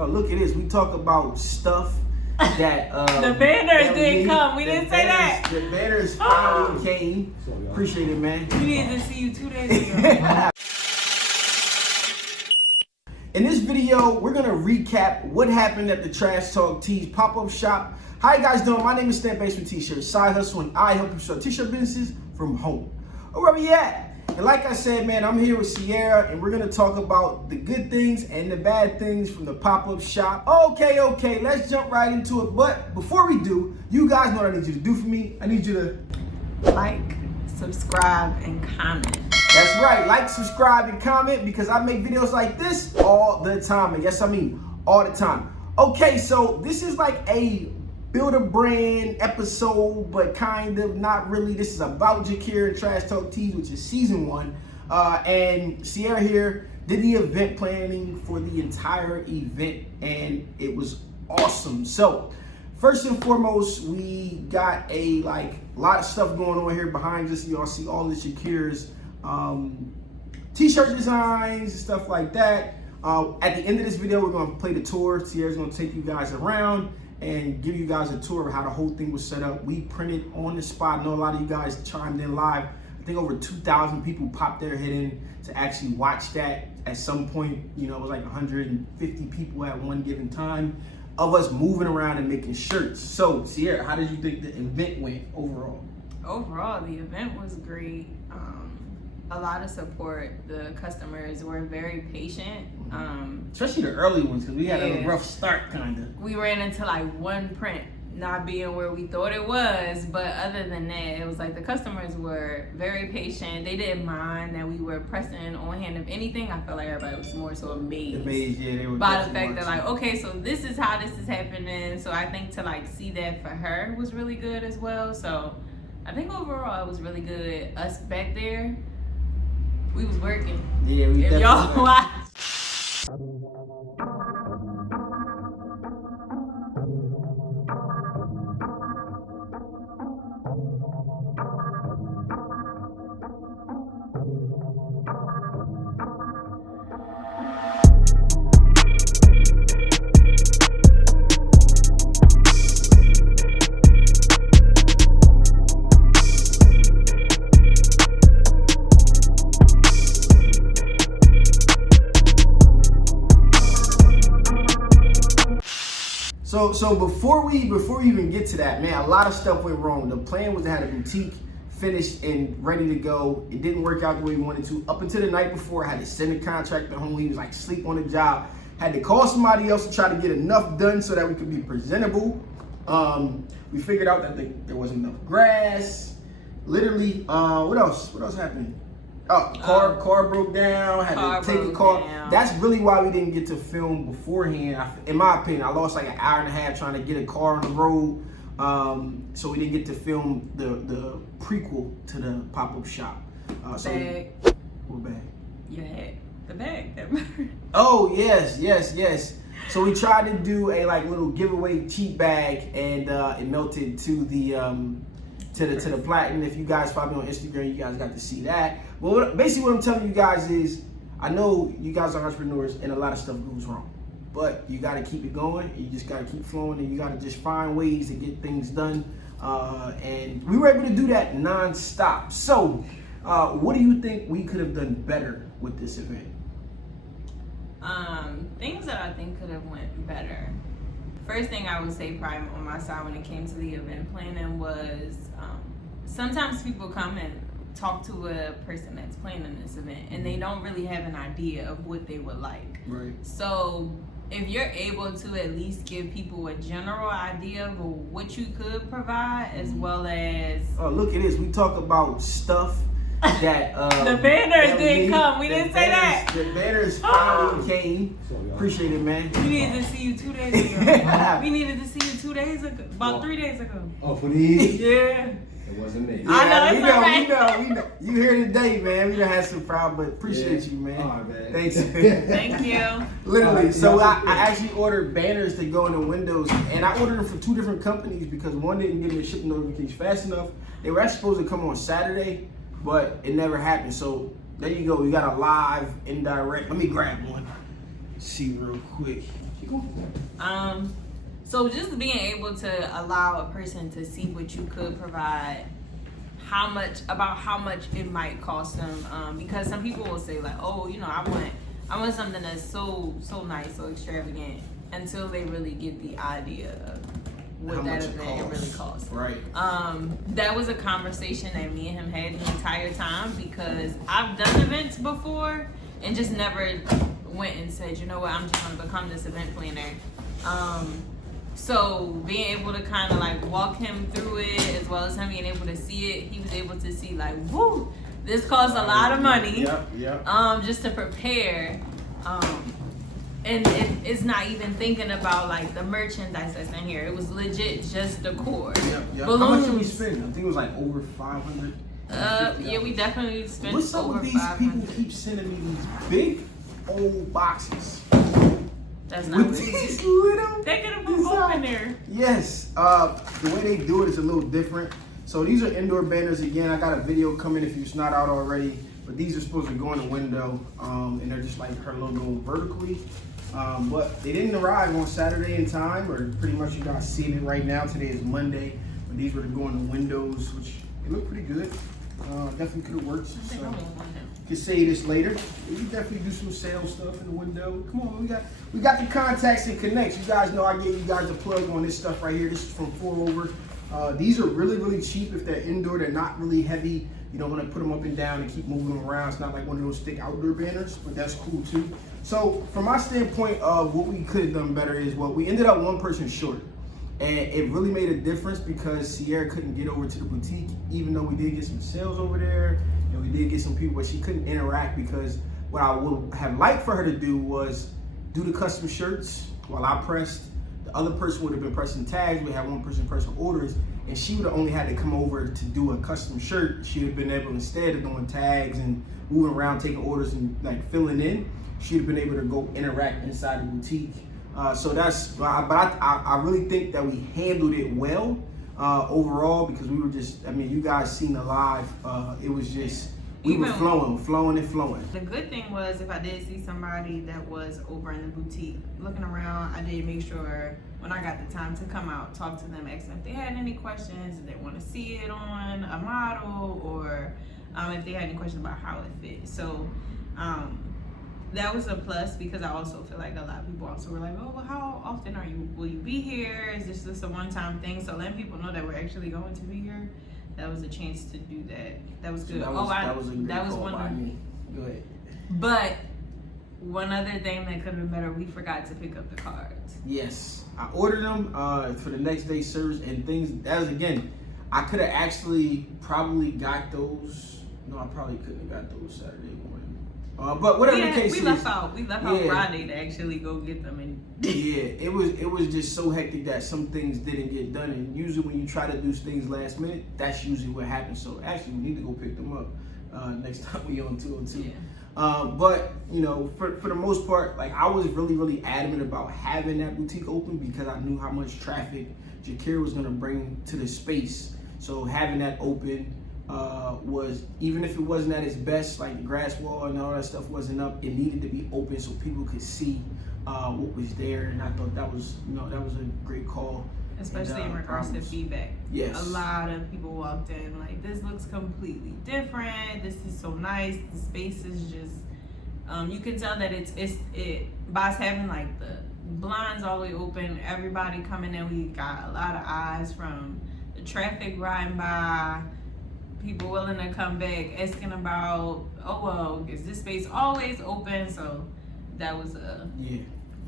Oh, look at this. We talk about stuff that the banners didn't come. We didn't say that. The banners finally came. Appreciate it, man. We needed to see you 2 days ago. In this video, we're gonna recap what happened at the Trash Talk Tees pop-up shop. How you guys doing? My name is Stan Basement T-Shirt Side Hustle, and I help you start t-shirt businesses from home. Or wherever you at. And like I said, man, I'm here with Sierra, and we're gonna talk about the good things and the bad things from the pop-up shop. Okay, let's jump right into it. But before we do, you guys know what I need you to do for me. I need you to like, subscribe, and comment. That's right, like, subscribe, and comment because I make videos like this all the time. And yes, I mean all the time. Okay, so this is like a build a brand episode, but kind of not really. This is about Jakir and Trash Talk Tees, which is season 1. And Sierra here did the event planning for the entire event, and it was awesome. So first and foremost, we got a lot of stuff going on here behind us. Y'all see all the Jakir's t-shirt designs and stuff like that. At the end of this video, we're going to play the tour. Sierra's going to take you guys around and give you guys a tour of how the whole thing was set up. We printed on the spot. I know a lot of you guys chimed in live. I think over 2,000 people popped their head in to actually watch that. At some point, you know, it was like 150 people at one given time of us moving around and making shirts. So, Sierra, how did you think the event went overall? Overall, the event was great. A lot of support. The customers were very patient. Especially the early ones, because we had a rough start, kind of. We ran into like one print not being where we thought it was, but other than that, it was like the customers were very patient. They didn't mind that we were pressing on hand. If anything, I felt like everybody was more so amazed they were by the fact that like, okay, so this is how this is happening. So I think to like see that for her was really good as well. So I think overall it was really good. Us back there, we was working. Yeah, we if y'all watch. So before we even get to that, man, a lot of stuff went wrong. The plan was to have a boutique finished and ready to go. It didn't work out the way we wanted to. Up until the night before, I had to send the contractor home. He was like sleep on the job. Had to call somebody else to try to get enough done so that we could be presentable. We figured out that there wasn't enough grass. Literally, what else happened? Oh, car broke down. Had to take a car. That's really why we didn't get to film beforehand. In my opinion, I lost like an hour and a half trying to get a car on the road. So we didn't get to film the prequel to the pop-up shop. What bag? Yeah, the bag. Oh yes. So we tried to do a little giveaway cheap bag, and it melted to the to the platinum. If you guys follow me on Instagram, you guys got to see that. Well, basically what I'm telling you guys is, I know you guys are entrepreneurs and a lot of stuff goes wrong, but you got to keep it going. You just got to keep flowing, and you got to just find ways to get things done. And we were able to do that non-stop. So what do you think we could have done better with this event? Things that I think could have went better. First thing I would say probably on my side when it came to the event planning was sometimes people come and talk to a person that's planning this event and they don't really have an idea of what they would like. Right. So if you're able to at least give people a general idea of what you could provide, as well as... Oh, look at this. We talk about stuff that... the banners didn't come. We didn't say that. The banners finally came. Appreciate it, man. We needed to see you 2 days ago. We needed to see you 2 days ago. About 3 days ago. Oh, for these? Yeah. It wasn't me. Yeah, I know, we know. You here today, man. We done had some problems, but appreciate you, man. All right, man. Thanks. Thank you. Literally. So I actually ordered banners to go in the windows, and I ordered them from 2 different companies because one didn't give me a shipping notification fast enough. They were actually supposed to come on Saturday, but it never happened. So there you go. We got a live, indirect. Let me grab one. See real quick. Keep going. So just being able to allow a person to see what you could provide, how much it might cost them, because some people will say like, oh, you know, I want something that's so nice, so extravagant, until they really get the idea of what that event really costs. Right. That was a conversation that me and him had the entire time, because I've done events before and just never went and said, you know what, I'm just gonna become this event planner. So being able to kind of like walk him through it, as well as him being able to see it, he was able to see like, whoo, this costs a lot of money. Yep. Just to prepare. And it's not even thinking about like the merchandise that's in here. It was legit just decor. Yep. Balloons. How much did we spend? I think it was like over 500. Yeah, we definitely spent What's up over with these 500. people keep sending me these big old boxes? That's not With what these little. they could have put more in there. Yes. The way they do it is a little different. So these are indoor banners. Again, I got a video coming if it's not out already. But these are supposed to go in the window, and they're just like her logo vertically. But they didn't arrive on Saturday in time, or pretty much you guys seeing it right now. Today is Monday, but these were to go in the windows, which they look pretty good. Definitely could have worked. So could say this later. We can definitely do some sales stuff in the window. Come on, we got the contacts and connects. You guys know I gave you guys a plug on this stuff right here. This is from 4over. These are really cheap if they're indoor. They're not really heavy. You don't want to put them up and down and keep moving them around. It's not like one of those thick outdoor banners, but that's cool too. So from my standpoint of what we could have done better is, well, we ended up one person short. And it really made a difference because Sierra couldn't get over to the boutique, even though we did get some sales over there and we did get some people, but she couldn't interact because what I would have liked for her to do was do the custom shirts while I pressed. The other person would have been pressing tags. We had one person pressing orders, and she would have only had to come over to do a custom shirt. She would have been able, instead of doing tags and moving around, taking orders and like filling in, she'd have been able to go interact inside the boutique. So that's, but I really think that we handled it well overall, because we were just, I mean, you guys seen the live, it was just, we were flowing. The good thing was, if I did see somebody that was over in the boutique looking around, I did make sure when I got the time to come out, talk to them, ask them if they had any questions, if they want to see it on a model, or if they had any questions about how it fit. So that was a plus, because I also feel like a lot of people also were like, oh, well, how often will you be here? Is this just a one-time thing? So letting people know that we're actually going to be here, that was a chance to do that. That was good. So that was a great call by me. Go ahead. But one other thing that could have been better, we forgot to pick up the cards. Yes, I ordered them for the next day service and things. That was, again, I could have actually probably got those. No, I probably couldn't have got those Saturday morning. But whatever the case is, we left out Friday to actually go get them. And yeah, it was just so hectic that some things didn't get done. And usually when you try to do things last minute, that's usually what happens. So actually, we need to go pick them up next time we on 202. Yeah. But you know, for the most part, like, I was really adamant about having that boutique open because I knew how much traffic Jakir was gonna bring to the space. So having that open was, even if it wasn't at its best, like the grass wall and all that stuff wasn't up, it needed to be open so people could see what was there. And I thought that was, you know, that was a great call. Especially in regards to feedback. Yes. A lot of people walked in like, this looks completely different. This is so nice. The space is just, you can tell that by having like the blinds all the way open, everybody coming in, we got a lot of eyes from the traffic riding by, people willing to come back, asking about, oh, well, is this space always open? So that was a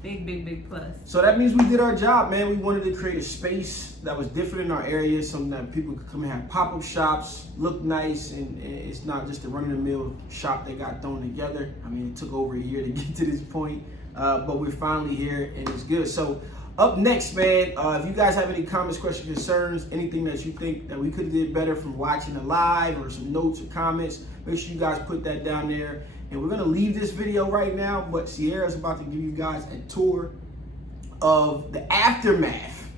big plus. So that means we did our job, man. We wanted to create a space that was different in our area, something that people could come and have pop-up shops, look nice, and it's not just a run-of-the-mill shop that got thrown together. I mean, it took over a year to get to this point, but we're finally here, and it's good. So up next, man, if you guys have any comments, questions, concerns, anything that you think that we could have did better from watching the live, or some notes or comments, make sure you guys put that down there. And we're gonna leave this video right now, but Sierra's about to give you guys a tour of the aftermath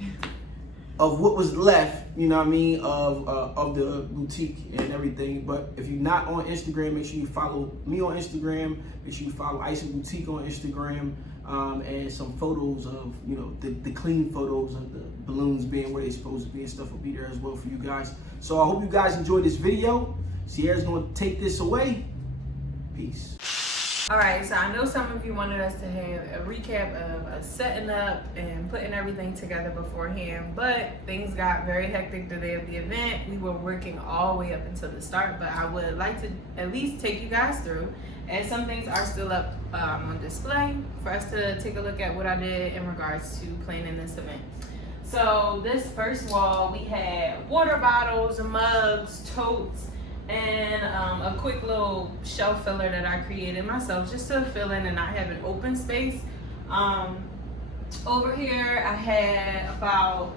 of what was left, you know what I mean, of the boutique and everything. But if you're not on Instagram, make sure you follow me on Instagram. Make sure you follow Ice and Boutique on Instagram. and some photos of, you know, the clean photos of the balloons being where they're supposed to be and stuff will be there as well for you guys. So I hope you guys enjoyed this video. Sierra's gonna take this away. Peace. All right, so I know some of you wanted us to have a recap of us setting up and putting everything together beforehand, but things got very hectic the day of the event. We were working all the way up until the start, but I would like to at least take you guys through, as some things are still up on display, for us to take a look at what I did in regards to planning this event. So this first wall, we had water bottles, mugs, totes, and a quick little shelf filler that I created myself just to fill in and not have an open space. Over here I had about,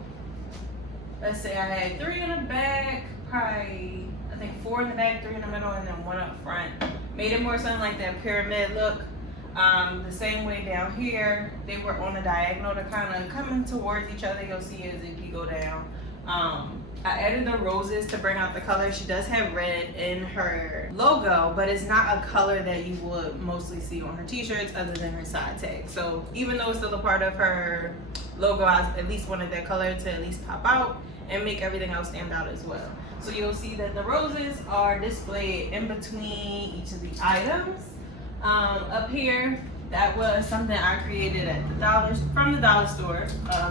let's say I had 3 in the back, probably I think 4 in the back, 3 in the middle, and then 1 up front. Made it more something like that pyramid look. The same way down here, they were on a diagonal to kind of coming towards each other. You'll see as if you go down. I added the roses to bring out the color. She does have red in her logo, but it's not a color that you would mostly see on her t-shirts other than her side tag. So even though it's still a part of her logo, I at least wanted that color to at least pop out and make everything else stand out as well. So you'll see that the roses are displayed in between each of the items. Up here, that was something I created at from the dollar store.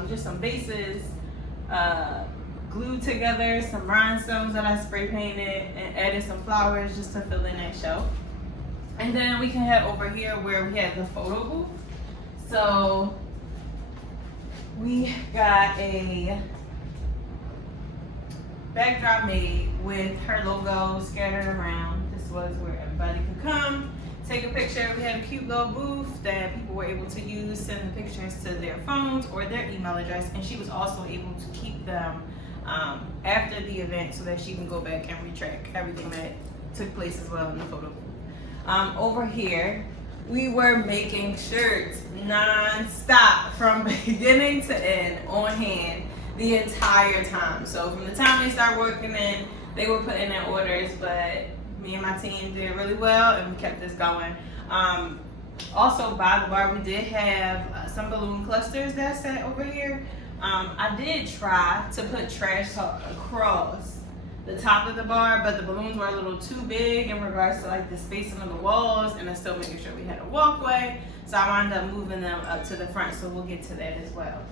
Just some bases, glued together some rhinestones that I spray painted and added some flowers just to fill in that shelf. And then we can head over here where we have the photo booth. So we got a backdrop made with her logo scattered around. This was where everybody could come, take a picture. We had a cute little booth that people were able to use, send the pictures to their phones or their email address, and she was also able to keep them after the event so that she can go back and retrack everything that took place as well in the photo booth. Over here, we were making shirts non-stop from beginning to end on hand the entire time. So from the time they started working in, they were putting in orders, but me and my team did really well and we kept this going. Also by the bar, we did have some balloon clusters that sat over here. I did try to put trash talk across the top of the bar, but the balloons were a little too big in regards to like the spacing of the walls, and I still making sure we had a walkway. So I wound up moving them up to the front, so we'll get to that as well.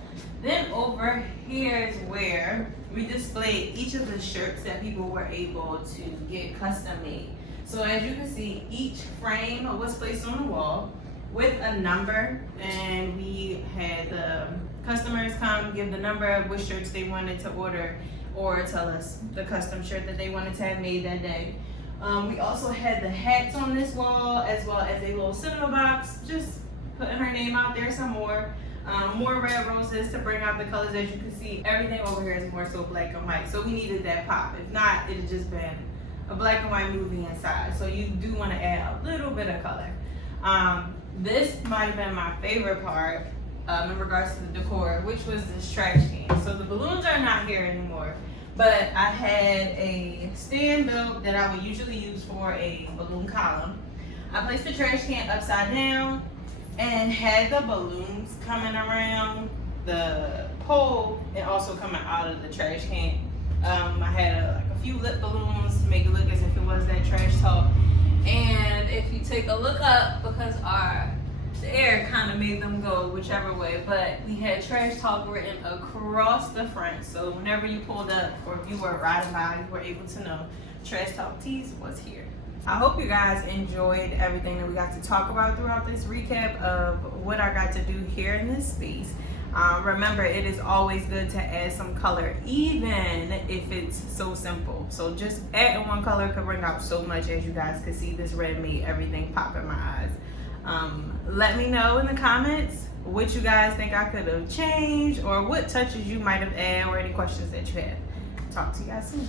Then over here is where we displayed each of the shirts that people were able to get custom made. So as you can see, each frame was placed on the wall with a number, and we had the customers come give the number of which shirts they wanted to order or tell us the custom shirt that they wanted to have made that day. We also had the hats on this wall, as well as a little cinema box, just putting her name out there some more. More red roses to bring out the colors. As you can see, everything over here is more so black and white, so we needed that pop. If not, it had just been a black and white movie inside, so you do want to add a little bit of color. This might have been my favorite part in regards to the decor, which was this trash can. So the balloons are not here anymore, but I had a stand built that I would usually use for a balloon column. I placed the trash can upside down and had the balloons coming around the pole and also coming out of the trash can. I had like a few lit balloons to make it look as if it was that trash talk. And if you take a look up, because the air kind of made them go whichever way, but we had trash talk written across the front. So whenever you pulled up or if you were riding by, you were able to know Trash Talk Tees was here. I hope you guys enjoyed everything that we got to talk about throughout this recap of what I got to do here in this space. Remember, it is always good to add some color, even if it's so simple. So just adding one color could bring out so much. As you guys can see, this red made everything pop in my eyes. Let me know in the comments what you guys think I could have changed or what touches you might have added or any questions that you have. Talk to you guys soon.